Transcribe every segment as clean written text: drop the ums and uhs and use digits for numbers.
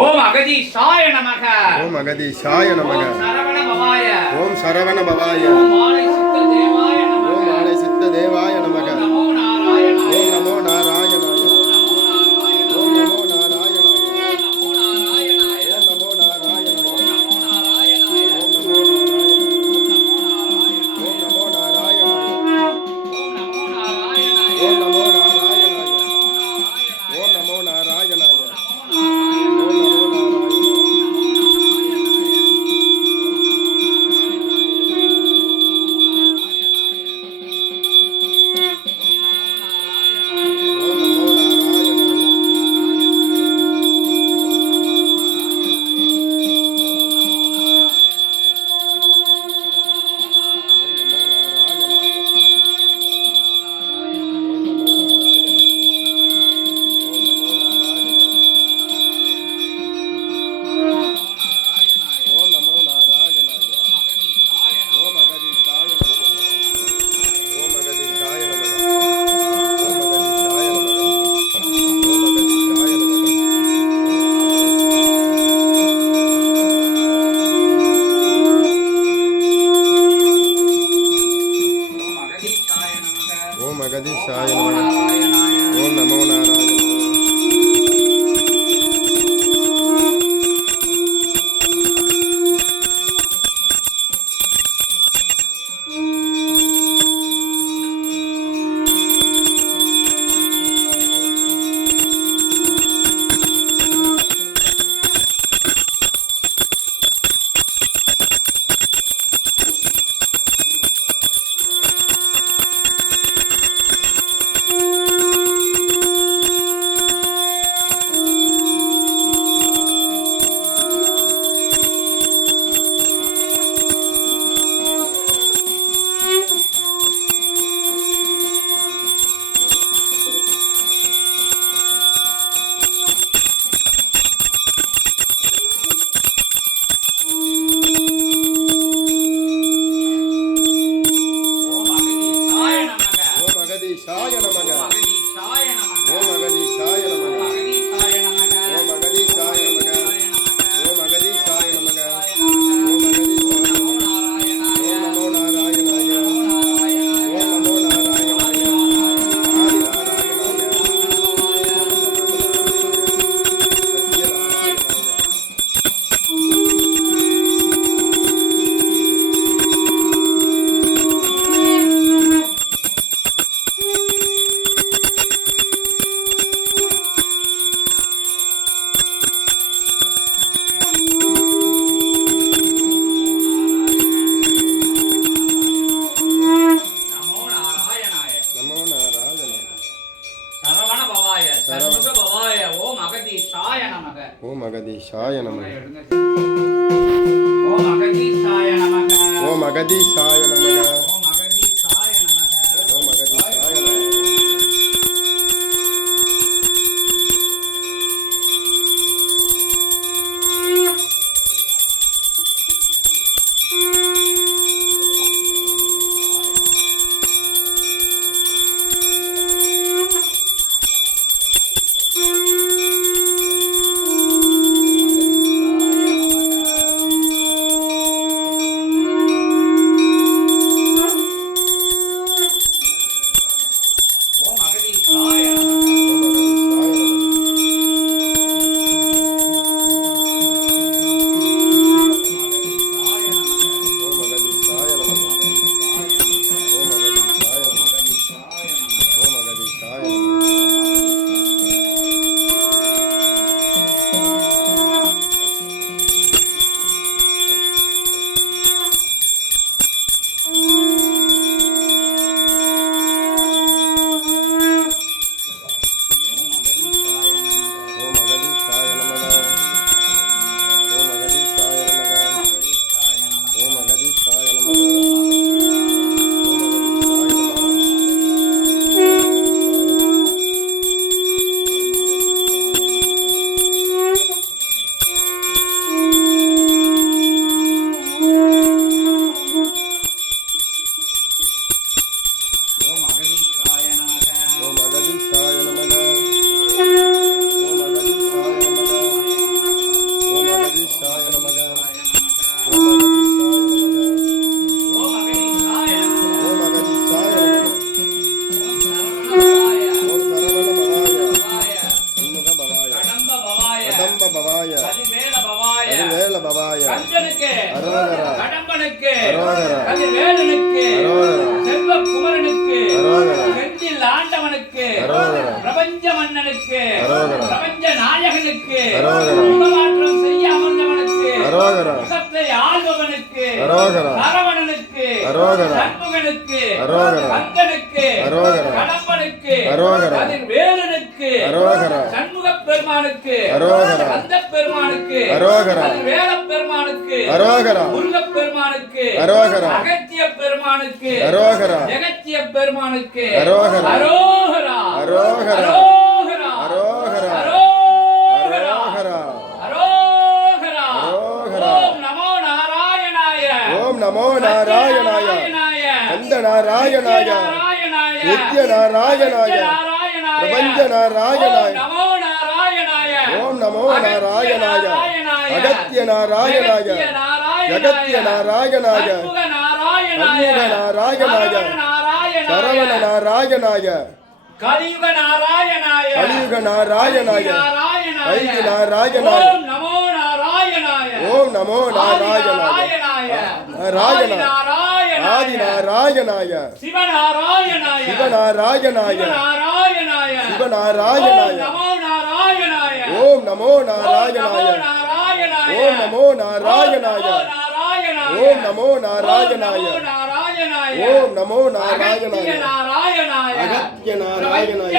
ஓம் அகதீஷாய நமக. ஓம் அகதீஷாய நமக. ஓம் சரவண பவாய. ஓம் சரவண பவாய. ஓம் மாலை சித்த தேவாய நமக. ஓம் மாலை சித்த தேவாய நமக. நமோ நாராயணாய. ஓம் நமோ நாராயணாய. ஓம் நமோ நாராயணாய. நமோ நாராயணாய. ஓம் நமோ நாராயணாய. நமோ நாராயணாய. ஓம் நமோ நாராயணாய. நமோ நாராயணாய. ஓம் நமோ நாராயணாய. ஓம் நமோ நாராயணாய. ஓம் நமோ நாராயணாய. ஓம் நமோ நாராயணாய. அகதீஷாய நமக. ஓம் நமோ நாராயணாய. ஓம் அகதீஷாய நமக. ஓம் அகதீஷாய நமக. ஓம் அகதீஷாய நமக. ஓம் அகதீஷாய நமக. ஓம் அகதீஷாய நமக. மன்னனுக்கு அரோகரா. பிரபஞ்ச நாயகனுக்கு அரோகரா. யுகமாற்றம் செய்ய அமர்ந்தவனுக்கு அரோகரா. யுகத்தை ஆள்பவனுக்கு அரோகரா. சரவணனுக்கு அரோகரா. சண்முகனுக்கு அரோகரா. கந்தனுக்கு அரோகரா. கடம்பனுக்கு அரோகரா. அதில் வேலனுக்கு அரோகரா. சண்முக பெருமானுக்கு அரோகரா. கந்த பெருமானுக்கு அரோகரா. அதில் வேல பெருமானுக்கு அரோகரா. முருகப் பெருமானுக்கு அரோகரா. அகத்திய பெருமானுக்கு அரோகரா. ஜெகத்திய பெருமானுக்கு அரோகரா. அரோகரா அரோகரா. அரோகரா அரோகரா. அரோகரா அரோகரா. அரோகரா அரோகரா. ஓம் நமோ நாராயணாய ஓம் நமோ நாராயணாய கந்த நாராயணாய நித்ய நாராயணாய பிரபஞ்ச நாராயணாய நமோ நாராயணாய ஓம் நமோ நாராயணாய அகத்திய நாராயணாய ஜகத்திய நாராயணாய சண்முக நாராயணாய சரவண நாராயணாய கலியுக நாராயணாய கலியுக நாராயணாய கைதி நாராயணாய ஓம் நமோ நாராயணாய ஓம் நமோ நாராயணாய நாராயண ஆதி நாராயணாய சிவநாராயணாய சிவநாராயணாய நாராயணாய சிவநாராயணாய நமோ நாராயணாய ஓம் நமோ நாராயணாய ஓம் நமோ நாராயணாய ஓம் நமோ நாராயணாய ஓம் நமோ நாராயணாய அகத்திய நாராயணாய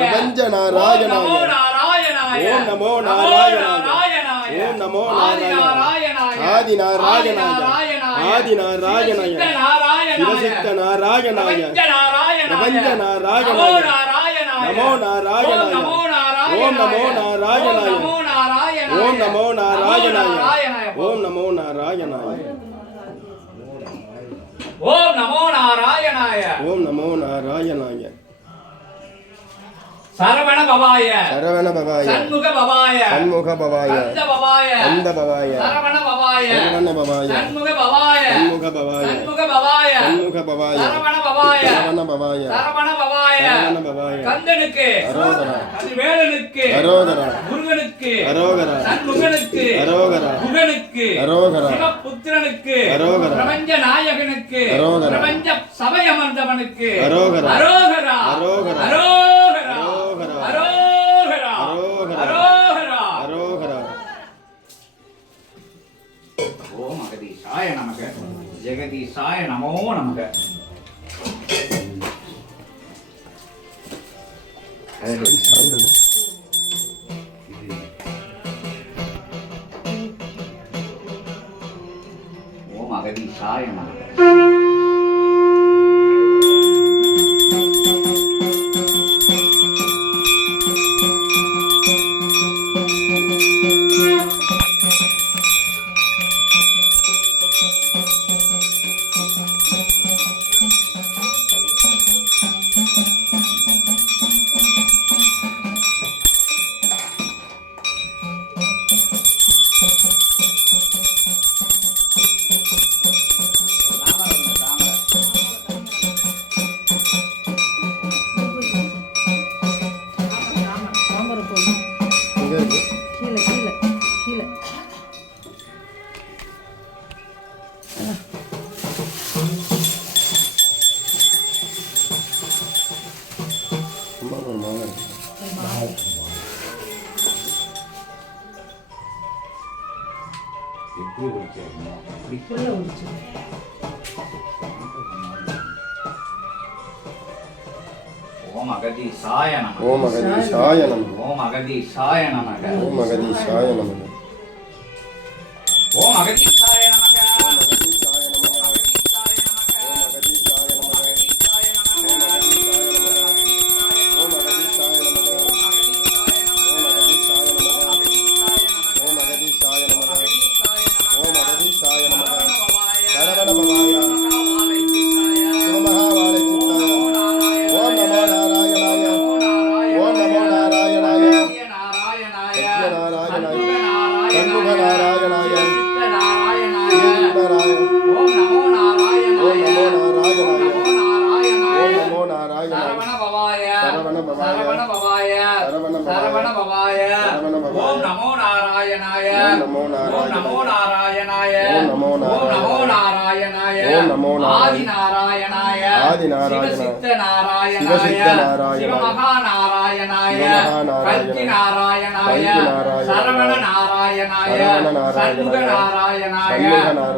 பிரபஞ்ச நாராயணாய ஓம் நமோ நாராயணாய ஓம் நமோ நாராயணாய ஆதி நாராயணாய ஆதி நாராயணாய சிவசித்த நாராயணாய பிரபஞ்ச நாராயணாய நமோ நாராயணாய ஓம் நமோ நாராயணாய ஓம் நமோ நாராயணாய ஓம் நமோ நாராயணாய ஓம் நமோ நாராயணாய ஓம் நமோ நாராயணாய சரவண பவாய சரவண பவாய சண்முக பவாய சண்முக பவாய கந்த பவாய கந்த பவாய சரவண பவாய சரவண பவாய சண்முக பவாய சண்முக பவாய சண்முக பவாய சண்முக பவாய சரவண பவாய சரவண பவாய சரவண பவாய சரவண பவாய கந்தனுக்கு அரோகரா. அதிவேலனுக்கு அரோகரா. முருகனுக்கு அரோகரா. சண்முகனுக்கு அரோகரா. குகனுக்கு அரோகரா. சிவபுத்திரனுக்கு அரோகரா. பிரபஞ்ச நாயகனுக்கு அரோகரா. பிரபஞ்ச சபை அமர்ந்தவனுக்கு அரோகரா. அரோகரா அரோகரா. அரோகரா அரோகரா. அரோகரா அரோகரா. அரோகரா அரோகரா. ஓம் அகதீசாய நமக ஜெகதீசாய நமோ நமக ஓம் அகதீசாய நமக இங்க இருக்கு. கீழே கீழே கீழே சும்மா ஒரு மாலை இருக்கு. எப்படி குடிக்கிறோமோ அப்படி உள்ள ஒழிச்சு ஓம் அகதீசாய நமக ஓம் அகதீசாய நமக ஓம் அகதீசாய நமக ஓம் அகதீசாய நமக ஓம் அகதீசாய நமக ஓம் அகதீசாய நமக ஓம் அகதீசாய நமக ஓம் அகதீசாய ஓம் நமக அகதீசாய நமக ஓம் அகதீசாய நமக ஓம் அகதீசாய நமக ஓம் அகதீசாய நமக ஓம் அகதீசாய நமக ஓம் அகதீசாய நமக சரவண பவாய சிவமகாவாளை சித்தாய ஓம் நமோ நாராயணாய ஓம் நமோ நாராயணாய சத்ய நாராயணாய சண்முக நாராயணாய நாராயண ஓம் நமோ நாராயணாய ஓம் நமோ நாராயணாய ஓம் ஓம் நமோ நாராயணாய சரவண பவாய சரவண பவாய சரவண பவாய சரவண பவாய சரவண பவாய சரவண பவாய ஓம் நமோ நாராயணாய ஓம் நமோ ஓம் நமோ நாராயணாய ஓம் நமோ ஓம் நமோ நாராயணாய நாராயணாய ஓம் நமோ ஆதி நாராயணாய நாராயணாய ஆதி நாராயணாய சிவசித்த நாராயணாய சிவசித்த நாராயணாய சிவமகா நாராயணாய நாராயணாய சிவமகாநாராயணாய கல்கி நாராயணாய கல்கி நாராயணாய சரவண நாராயணாய சரவண நாராயணாய சண்முக நாராயணாய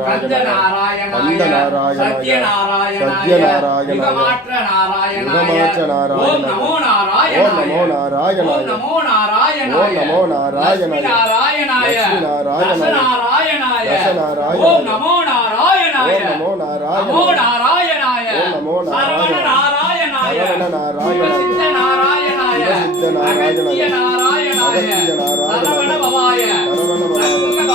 கந்த நாராயணாய சத்ய நாராயணாய யுகமாற்ற நாராயணாய ஓம் நமோ நாராயணாய ஓம் நமோ நாராயணாய ஓம் நமோ நாராயணாய ஓம் நமோ நாராயணாய லட்சுமி நாராயணாய லட்சுமி நாராயணாய தச நாராயணாய தச நாராயணாய ஓம் நமோ நாராயணாய ஓம் நமோ நாராயணாய நமோ நாராயணாய ஓம் நமோ சரவண நாராயணாய நாராயணாய சரவண நாராயணாய சிவசித்த நாராயணாய சிவசித்த நாராயணாய அகத்திய நாராயணாய அகத்திய நாராயணாய சரவண பவாய சரவண பவாய சண்முக